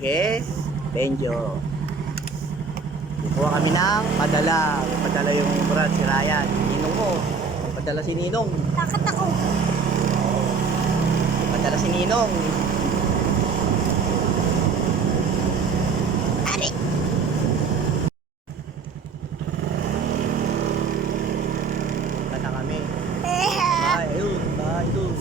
kay Benjo. Kukuha kami ng padala. Padala yung Brad, si Ryan. Ninong mo. Padala si Ninong. Takot ako. Padala si Ninong. Ari. Punta na kami. Bye, yun. Bye, yun.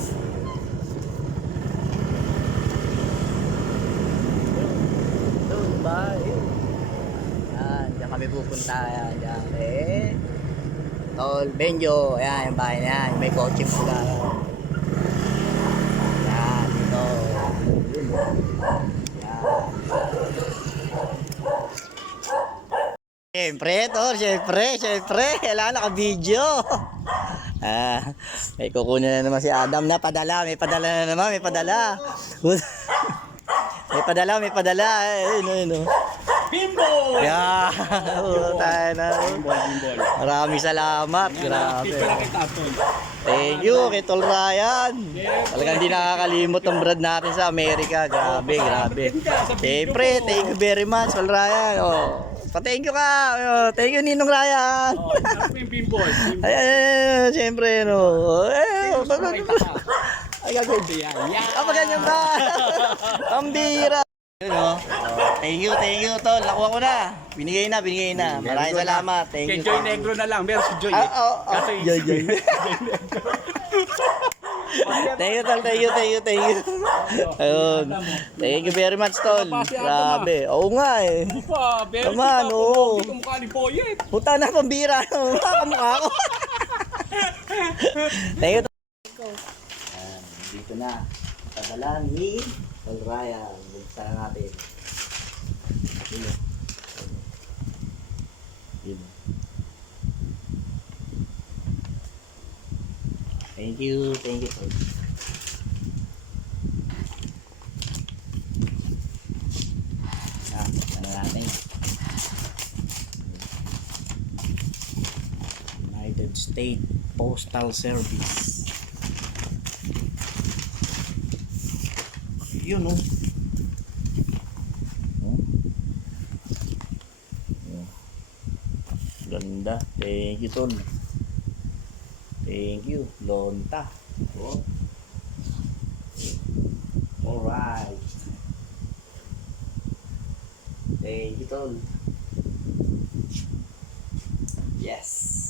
Yun, bye, yun. Yan, diyan kami pupunta. Yan, diyan. Tol, Benjo. Ayan, yung bahay na yan. May kotse pula. Yan, dito. Yan. Siyempre, Tol. Siyempre. Kailangan naka-video. May kukunin na naman si Adam na padala. May padala na naman. May padala. May padala. Ayun. Bimbo! Yeah. Tayo na. Bimbo. Maraming salamat. Grabe. Picture lang kita, Tol. Thank you kay Tol Ryan. Talagang hindi nakakalimot ang brad natin sa Amerika. Grabe. Siyempre, thank you very much, Tol Ryan. Pa-thank you ka. Thank you, Ninong Ryan. Ano yung Bimbo? Ay, siyempre, ay, gagawin. Kapag ganyan ba? Ang bira. Thank you, Tol. Nakuha ko na. Binigay na. Maraming salamat. Thank Kay you. Joy Negro na lang. Meron si Joy. Kaso Joy. Thank you, Tol. Thank you. Ayun. Thank you very much, Tol. Grabe. Oo nga eh. Naman, oo. Hindi ko mukha ni Boyet. Puta na, pambira. Kamukha ko. Thank you, Tol. Dito na. Padala ni Tol Ryan. Buksan na natin. Dito. Thank you, Tol. Ano natin? United States Postal Service. Yun, no? Ganda. Thank you, Tol. Thank you. Lonta. Alright. Thank you, Tol. Yes.